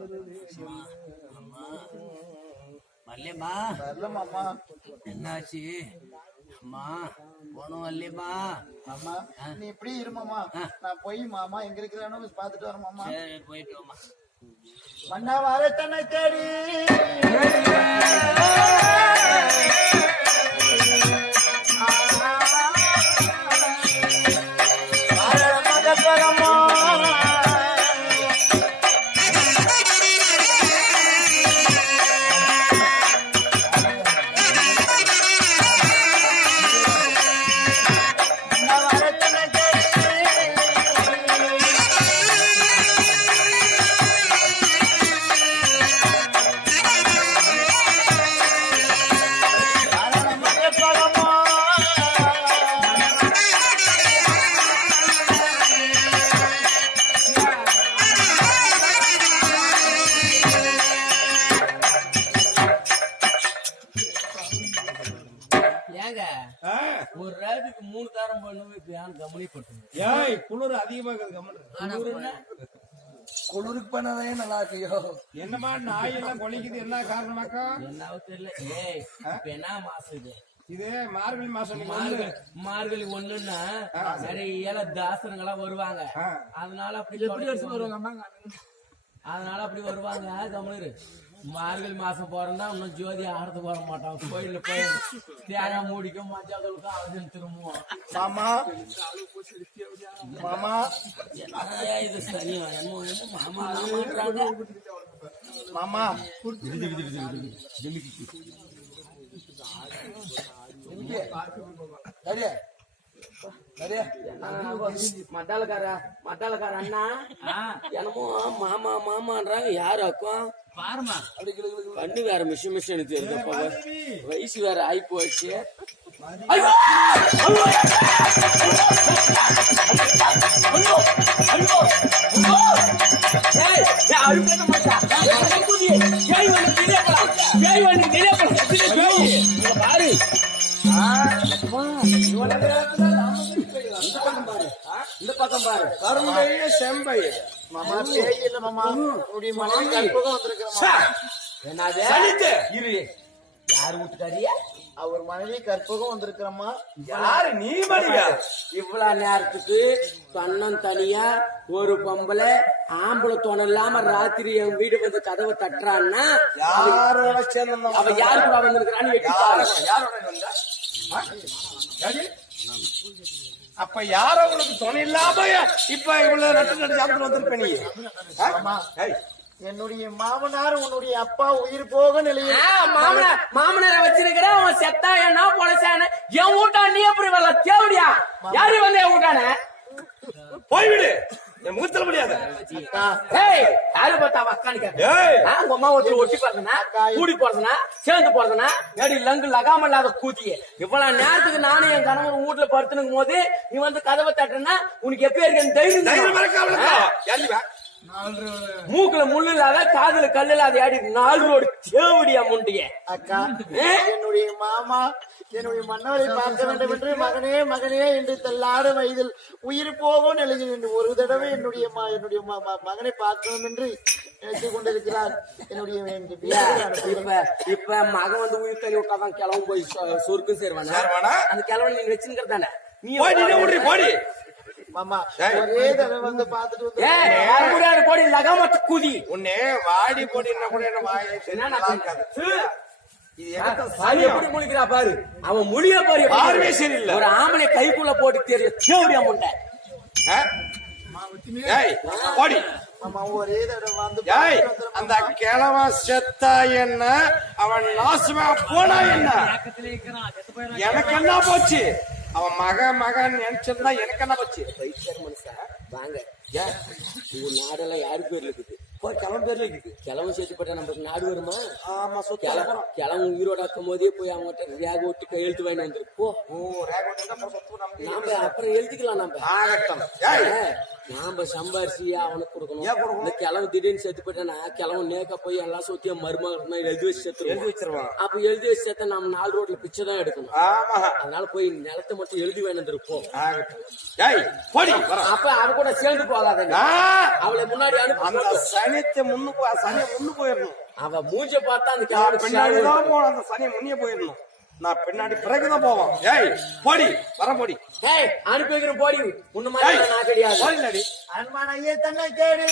அம்மா வரலையம்மா வரலமாம்மா என்னாச்சு? அம்மா போனோம் வரலையம்மா அம்மா நீ இப்படி இருமாமா நான் போய் மாமா எங்க இருக்கிறானோ பார்த்துட்டு வரேன் மாமா சரி போயிட்டு வாம்மா. மன்னா வர தன்னை தேடி குளிர் அதிகமா இருக்குது கம்மன். குளிருக்கு பண்ணதே நல்லா இருக்கியோ என்னமா நாய் எல்லாம் கொலைக்குது என்ன காரணமாக்கா? என்ன தெரியல. ஏய் என்ன மாசம் இது? இது மார்கழி மாசம் மார்கழி ஒண்ணுன்னா நிறைய தாசனங்களா வருவாங்க. அதனால அப்படி வருவாங்க அதனால அப்படி வருவாங்க கமலரு மார்கழி மாசம் போறோம்னா இன்னும் ஜோதி ஆடுறது போட மாட்டோம் கோயில்ல போய் தேங்காய் மூடிக்கும் மஞ்சள் தூளுக்கும் அவன் திரும்புவோம். மாமா மாமா. இது சரி என்னமோ என்னமோ மாமா மாமான்றாங்க மாமா. சரியா சரியா மட்டாளக்கார மட்டாளக்கார அண்ணா. என்னமோ மாமா மாமான்றாங்க யாரு அக்கம்? பாருமா கண்ணு வேற மிஷின் மிஷின் தெரியுது வயசு வேற ஆயி போச்சு பாரு. இந்த பக்கம் பாரு. ஆ, இந்த பக்கம் பாரு கரும்பைய செம்பை மாமா இல்ல மாமா உடைய மனைவி கற்பகம் வந்திருக்கிறோம். இரு. யார் வீட்டுக்காரியா? அவர் மனைவி கற்பகம் வந்திருக்கிறோமா யாரு நீ மடியா இவ்வளவு நேரத்துக்கு தன்னன் தனியா ஒரு பொம்பளை ஆம்பளை துணை இல்லாம ராத்திரி என் வீடு வந்து கதவை தட்டுறான்னா அவ யாரு வந்திருக்கிறான்னு அப்ப யாரோ உனக்கு துணை இல்லாம இப்ப இவ்வளவு நட்டு நட்டு சாப்பிட்டு வந்திருப்ப நீ? என்னுடைய மாமனார் உன்னுடைய அப்பா உயிர் போக நிலையில் ஆ, மாமனார் மாமனார வச்சிருக்கிற அவன் செத்தா என்ன பொழைச்சான என் வீட்டா நீ எப்படி வரல? தேவடியா? யாரு வந்து என் வீட்டான போய்விடு. என் முகத்துல முடியாது. அக்கா, ஏய் யாரு பார்த்தா வக்கான்னு கேட்க ஏய். ஆ, உங்க அம்மா ஒருத்தர் ஒட்டி போறதுனா கூடி போறதுனா? சேர்ந்து போறதுனா? ஏடி லங்கு லகாம இல்லாத கூத்தியே. இவ்வளவு நேரத்துக்கு நானும் என் கணவன் வீட்டுல படுத்துனுக்கும் போது நீ வந்து கதவை தட்டுனா உனக்கு எப்ப இருக்கு தைரியம்? மூக்குல முள்ளு இல்லாத காதுல கல்லு இல்லாத ஆடி நாலு ரோடு தேவடியா முண்டிய? அக்கா என்னுடைய மாமா என்னுடைய மன்னவரை பார்க்க வேண்டும் என்று மகனே மகனே என்று தள்ளாடும் வயதில் உயிர் போகும் நிலையில் என்று ஒரு தடவை என்னுடைய ம- என்னுடைய மகனை பார்க்கணும் என்று நினைத்துக் கொண்டிருக்கிறார். என்னுடைய. இப்ப இப்ப மகன் வந்து உயிர் தள்ளி விட்டாதான் கிளம்பு போய் சொர்க்கம் சேருவானா? அந்த கிழவன் நீங்க வச்சுக்கிறது தானே நீ போடி. மாமா. ஒரே தடவை வந்து வந்து குதி உன்னை வாடி போடினா கூட என்ன வாயை முழிக்கிறா பாரு. அவன் முடிய பாரு பார்வை. சரியில்லை. ஒரு ஆம்பளை கைக்குள்ள போட்டு தெரியும் தேவடியா முண்டை? வந்துடுறேன் அந்த கிழவன் செத்தா என்ன? அவன் நாசமா போனா என்ன? எனக்கு என்ன போச்சு? அவன் மக மகன் நினைச்சிருந்தா எனக்கு என்ன வச்சு பைத்தியக்கார மனுஷா வாங்க. ஏன் நாடெல்லாம் யாரு பேர்ல இருக்குது? போ கிளம்பு பேர்ல இருக்குது கிளம்பு சேர்த்து நமக்கு நாடு வருமா? ஆமா கிளம்ப கிளம்பு உயிரோட இருக்கும் போதே போய் அவங்ககிட்ட ரேக விட்டு கையெழுத்து வாங்கி வந்துரு. போ. ஓ ரேகோட்டு தான் சொத்து நமக்கு நாம அப்புறம் எழுதிக்கலாம் நம்ம ஆகட்டும். நாம சம்பாரிச்சு அவனுக்கு கொடுக்கணும்? இந்த கிழவு திடீர்னு செத்து போயிட்டானா கிழவு நேக்க போய் எல்லாம் சொத்திய மருமக மாதிரி எழுதி வச்சு எழுதி செத்துருவோம் வச்சிருவான் அப்ப எழுதி வச்சு செத்த நம்ம நாலு ரோட்ல பிச்சை தான் எடுக்கணும். ஆமா. அதனால போய் நிலத்தை மட்டும் எழுதி வர. அப்ப அவ கூட சேர்ந்து போகாதங்க. அவளை முன்னாடி அனுப்பி சனித்தை முன்னு போ சனியை முன்னு போயிடணும் அவ மூஞ்ச பார்த்தா அந்த பின்னாடி தான் போகணும் அந்த சனியை முன்னே போயிடணும் நான் பின்னாடி பிறகுதான் போவோம் ஏய் போடி வர போடி. ஏய் அனுப்பி வைக்கிற போடி. உன்ன மாதிரி நான் கிடையாது. போடிலடி. அன்பான ஐயே தன்னை தேடி.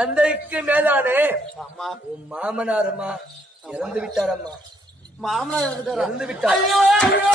தந்தைக்கு மேலானே. உன் மாமனாரம்மா இறந்து விட்டாரம்மா. மாமனார் இறந்து விட்டார்? ஐயோ ஐயோ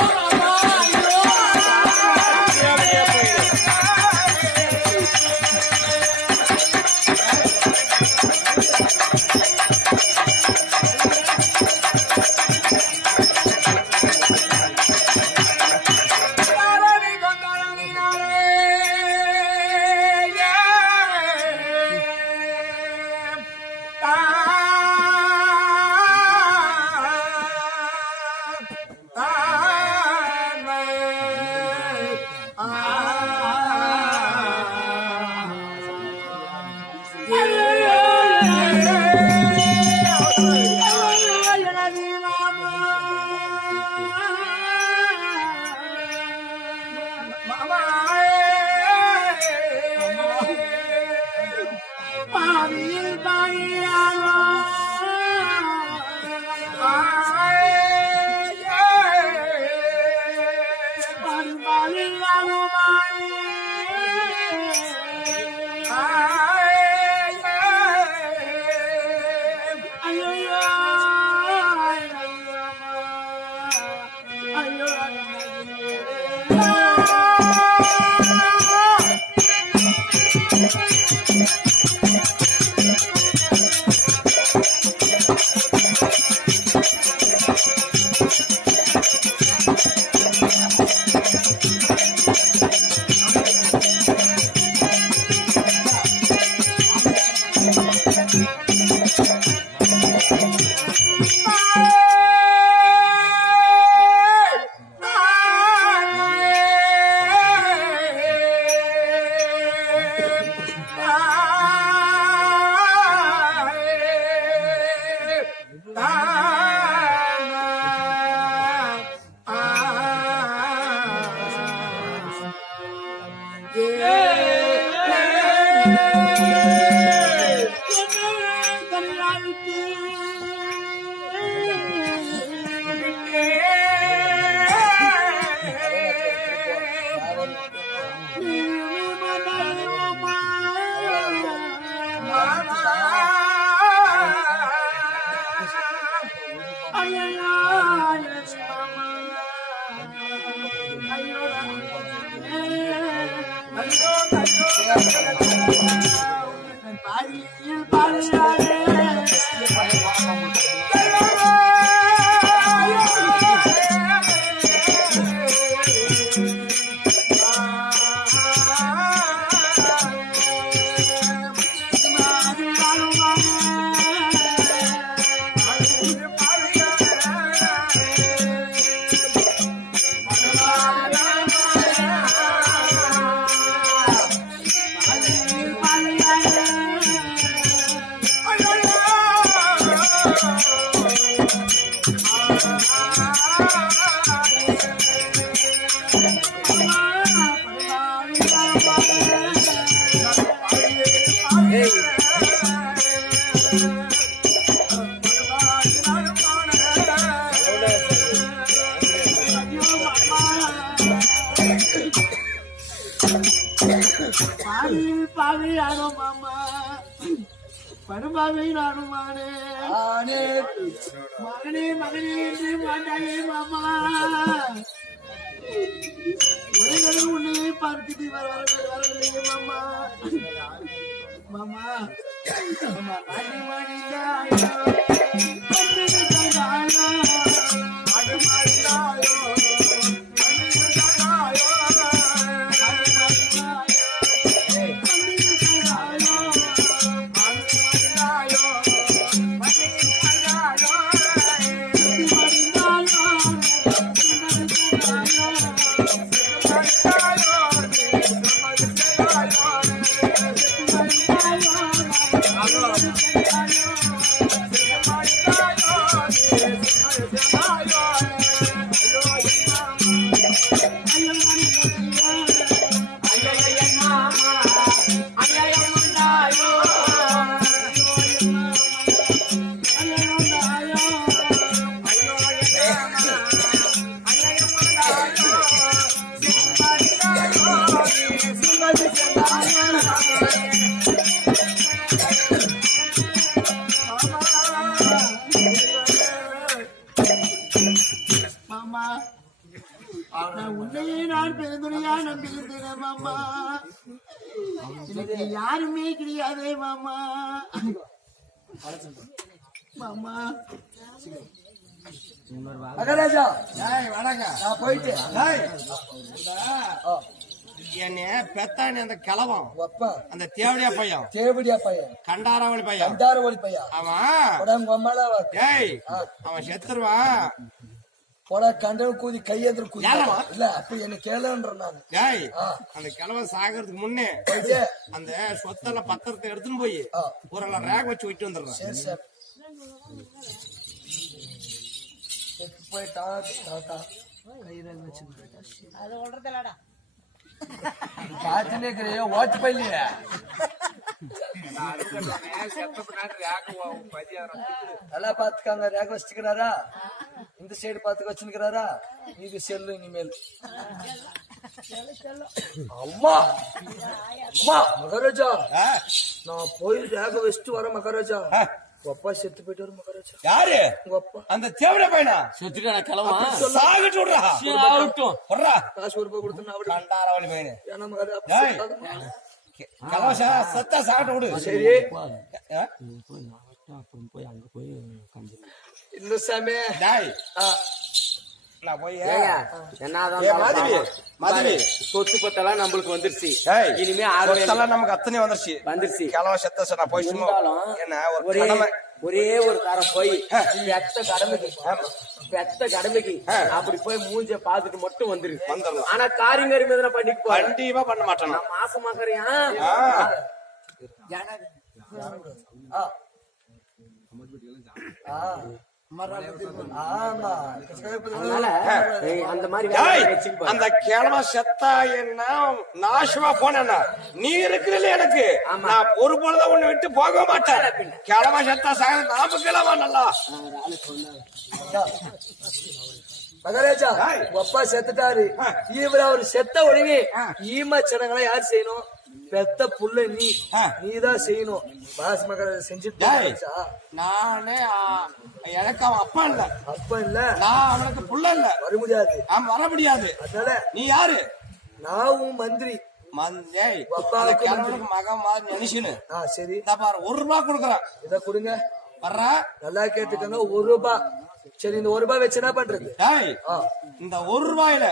பாடியில் பாடினாரே மகனே மகனே என்று மாட்டாயே மாமா. உலகம் உன்னையே பார்த்துட்டு வர வர- வரவில்லையே மாமா. மாமா. மாமா மாடி மாடிதாயோ மாடிதாயோ மாமா. மாமா. மகாராஜா. நான் போயிட்டு. என்னைய பெத்தானி அந்த அப்பா. அந்த தேவடியா பையன்? தேவடியா பையன். கண்டாராவளி பையன்? கண்டார ஒளி பையன். அவன்? டேய் அவன் செத்துருவான். போடா கண்டவன் கூதி கையேந்திர கூதி? இல்ல அப்ப என்ன கேளுன்ற நான். அந்த கிழவன் சாகிறதுக்கு முன்னே அந்த சொத்தெல்லாம் பத்திரத்தை எடுத்துன்னு போய். ஒரு ரேக் வச்சு விட்டு வந்துடுறான். சரி சார். செத்து போயிட்டா தாத்தா கையில வச்சு பார்த்துட்டே இருக்கிறையோ ஓட்டு பள்ளிய நல்லா பாத்துக்காங்க ரேக வச்சுக்கிறாரா இந்த சைடு பாத்துக்க வச்சுக்கிறாரா இது செல்லு இனிமேல். அம்மா! அம்மா மகாராஜா! நான் போய் ரேக வச்சுட்டு வரேன் மகாராஜா. யாரு? உங்க அப்பா. அந்த தேவடியா பையனா? செத்துட்டான கிளம்பா சாகிட்டு விடுறா. ஆகட்டும். பையனு. செத்தா சாகிட்டு விடு. சரி. ஆ? அப்புறம் போய் அங்க போய் கஞ்சி இன்னும் சாமி. டேய். ஆ, சொத்து பத்தெல்லாம் நம்மளுக்கு வந்துருச்சு. இனிமே ஆறு நமக்கு அத்தனை வந்துருச்சு. வந்துருச்சு. கிழவன் செத்த நான் போய் சும்மா இருந்தாலும் என்ன ஒரு ஒரே கடமை. ஒரே ஒரு காரம் போய் பெத்த கடமைக்கு பெத்த கடமைக்கு அப்படி போய் மூஞ்ச பாத்துட்டு மட்டும் வந்துரு. வந்துடலாம். ஆனா காரியங்கரி மீதன பண்ணிட்டு போ கண்டிப்பா பண்ண மாட்டேன். நான் மாசமாக்கறியா அந்த கிழமை செத்தா என்ன? நாசமா போனேன்னா. நீ இருக்கிறது எனக்கு. நான் ஒரு பொழுத உன்னை விட்டு போக மாட்டேன். கிழமை செத்தா சாக நாம கிழமை நல்லா. மகாராஜா. உங்க அப்பா செத்துட்டாரு. இவர் அவர் செத்த உடனே ஈம சடங்களை யார் செய்யணும்? பெத்த புள்ள நீ. நீதான் செய்யணும். பாஸ் மகாராஜா செஞ்சுட்டு. நானே எனக்கு அவன் அப்பா இல்ல. அப்ப இல்ல? நான் அவனுக்கு புள்ள இல்ல. வர முடியாது. அவன் வர முடியாது. அதனால நீ யாரு? நான் உன் மந்திரி. மகன் மாதிரி நினைச்சுன்னு சரி. இந்த பாரு ஒரு ரூபாய் கொடுக்குறேன். இத கொடுங்க. வர்றா? நல்லா கேட்டுக்கங்க ஒரு ரூபாய் சரி இந்த ஒரு ரூபாய் வச்சு என்ன பண்றது? டேய் இந்த ஒரு ரூபாயில.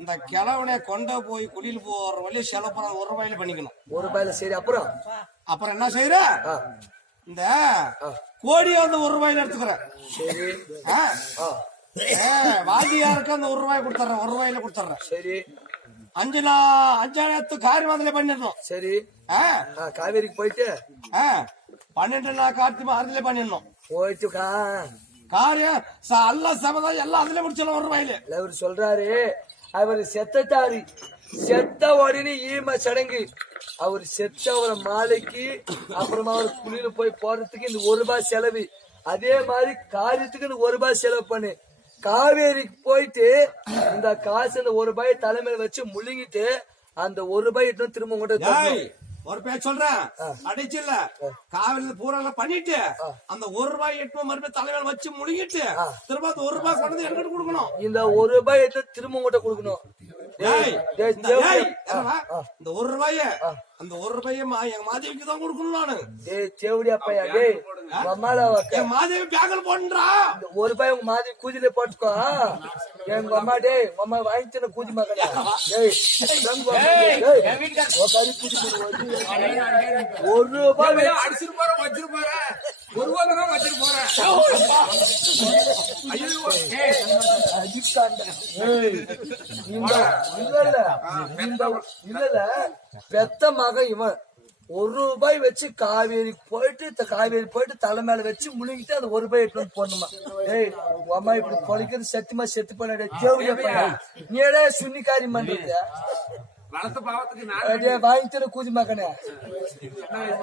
இந்த கிழவனை கொண்டு போய் குளியல் போற வழி செலவு ஒரு ரூபாயில பண்ணிக்கணும். ஒரு ரூபாயில சரி அப்புறம்? அப்புறம் என்ன செய்யற இந்த கோடி வந்து ஒரு ரூபாயில எடுத்துக்கிறேன் சரி. வாத்தியாருக்கு அந்த ஒரு ரூபாய் கொடுத்துறேன் ஒரு ரூபாயில கொடுத்துறேன் சரி. அஞ்சு அஞ்சாயிரத்து காரி மாதிரில பண்ணிடணும். சரி. காவேரிக்கு போயிட்டு? பன்னெண்டு நாள் கார்த்தி அதுல பண்ணிடணும் போயிட்டு கா காரியம் ச- எல்லாம் சபதம் எல்லாம் அதுல முடிச்சிடலாம் ஒரு ரூபாயில. அவர் சொல்றாரு அவர் செத்துட்டாரு செத்த உடனே ஈம சடங்கு. அவர் செத்தவர மாலைக்கு அப்புறமா அவர் குளியில போய் போறதுக்கு இந்த ஒரு ரூபாய் செலவு. அதே மாதிரி காரியத்துக்கு ஒரு ரூபாய் செலவு பண்ணு. காவேரிக்கு போயிட்டு இந்த காசு இந்த ஒரு ரூபாய் தலைமையில வச்சு முழுங்கிட்டு அந்த ஒரு ரூபாய் திரும்ப உங்கள்கிட்ட. ஒரு பேர் சொல்றேன் அடிச்சில்ல. காவிரில பூரா எல்லாம் பண்ணிட்டு அந்த ஒரு ரூபாய் எட்டு மறுபடியும் தலைமையில வச்சு முழுங்கிட்டு திரும்ப அந்த ஒரு ரூபாய் கொண்டு வந்து என்கிட்ட கொடுக்கணும். இந்த ஒரு ரூபாய் எடுத்து திரும்ப உங்கள்கிட்ட கொடுக்கணும். இந்த- ஒரு ரூபாய அந்த ஒரு ரூபாய எங்க மாதேவிக்கு தான் கொடுக்கணும் நானு. டேய் செவடி அப்பையா மாதேவி பேக்கல் போன்றா ஒரு ரூபாய் உங்க மாதிரி கூதியில போட்டுக்கோ. எங்க அம்மா டேய் உங்க அம்மா வாங்கிச்சுன கூதி மகனா. ஒரு ரூபாய் அடிச்சுட்டு போறேன் வச்சிட்டு போறேன் ஒரு ரூபா தான் வச்சிட்டு போறேன் அடிக்காண்ட. ஏய், இந்த- இல்ல இல்ல இல்ல. பெத்த மகன் இவன். ஒரு ரூபாய் வச்சு காவேரி போயிட்டு காவேரி போயிட்டு தலை மேல வச்சு முழுங்கிட்டு அந்த ஒரு ரூபாய் எடுத்து வந்து போடணுமா? ஏய் அம்மா இப்படி பொழைக்கிறது சத்தியமா செத்து போன தேவையா பையன்? நீ ஏடா சுன்னிக்காரி பண்றது வளர்த்த பாவத்துக்கு நான் அப்படியே வாங்கிட்டு கூதி மகனே.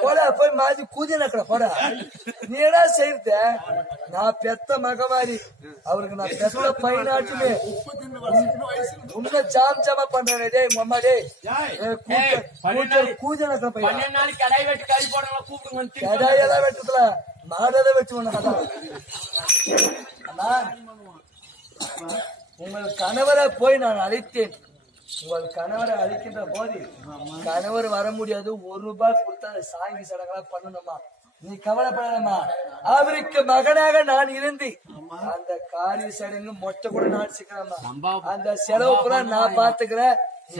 போட போய் மாதி கூதி நக்கட போட. நீ செய்யறது? நான் பெத்த மக மாதிரி அவருக்கு நான் பெத்த பையனாட்டுமே. உன்ன ஜாம் ஜாமா பண்றேன் டேய் உங்க அம்மா டேய். பன்னெண்டு நாளைக்கு வெட்டி கறி போடுறவங்க கூப்பிடுங்க வந்து வெச்சு அண்ணா அண்ணா உங்கள் கணவரை போய் நான் அழைத்தேன். உங்கள் கணவரை அழைக்கின்ற போது கணவர் வர முடியாது. ஒரு ரூபாய் கொடுத்தா சாங்கி சடங்கெல்லாம் பண்ணணுமா நீ கவலைப்படாதம்மா. அவருக்கு மகனாக நான் இருந்து அந்த காரிய சடங்கு மொட்டை கூட நான் சிக்கிறேம்மா அந்த செலவு பூரா நான் பாத்துக்கிறேன் நீ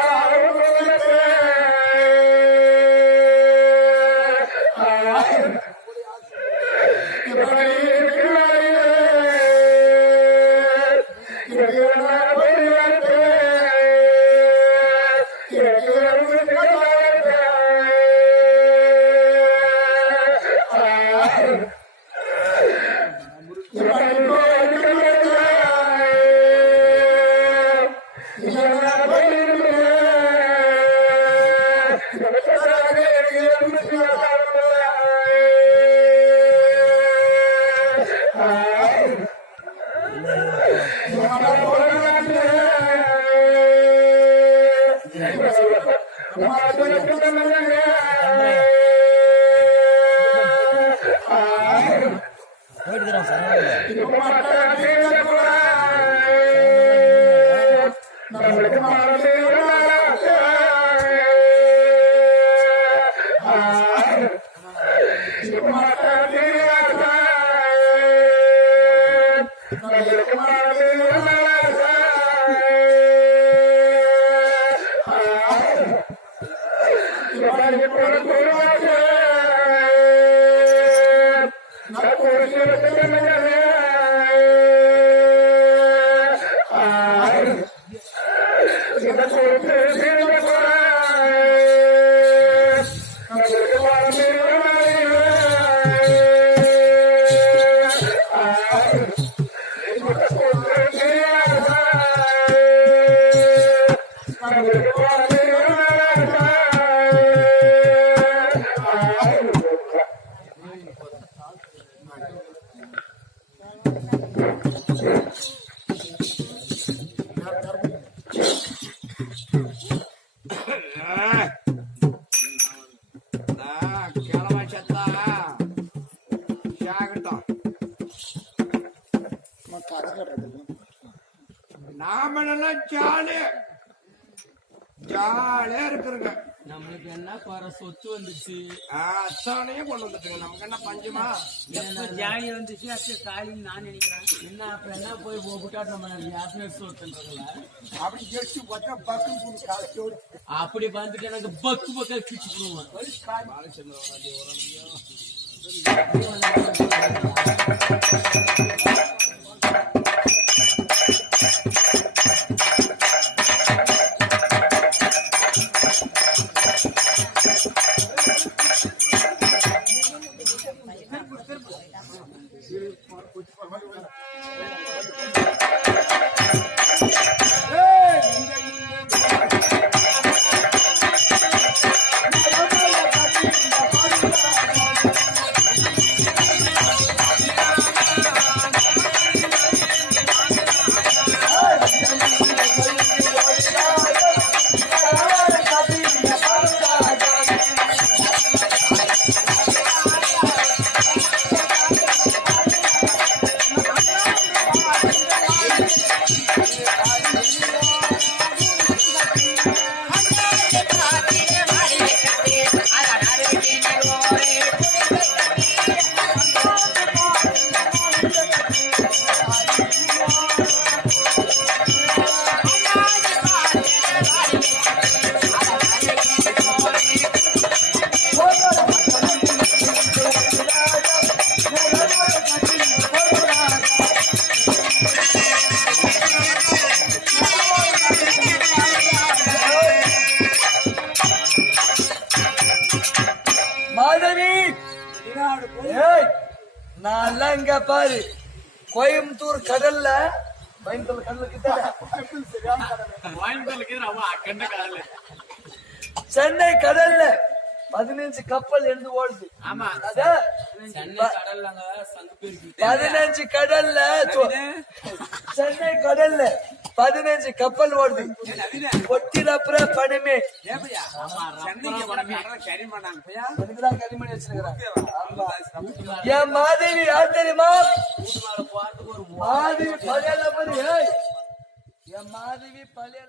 எனக்கு Thank No, ஜாலியா ஜாலியா இருக்கிறங்க நம்மளுக்கு என்ன குறை சொத்து வந்துச்சு அத்தானையும் கொண்டு வந்துட்டுங்க. நமக்கு என்ன பஞ்சமா? ஜாலி வந்துச்சு அப்ப காலின்னு நான் நினைக்கிறேன். என்ன அப்ப என்ன போய் போட்டா நம்ம யாருமே சொத்துன்றதுல? அப்படி பக்கம் காசோடு அப்படி வந்துட்டு எனக்கு பக்கு பக்கா கிச்சு போடுவேன். நான் இங்க பாரு. கோயம்புத்தூர் கடல்ல கோயம்புத்தூர் கடல்ல கிட்ட சென்னை கடல்ல. பதினஞ்சு கப்பல் எழுந்து ஓடுது. ஆமா. அத சென்னை கடல்லங்க சங்கு பேருக்கு பதினஞ்சு கடல்ல சென்னை கடல்ல பதினஞ்சு கப்பல் ஓடுது. ஒட்டினப்புற பணமே கனிமணி வச்சிருக்கிறான். என் மாதவி யார் தெரியுமா? மாதவி பழைய என் மாதவி பழைய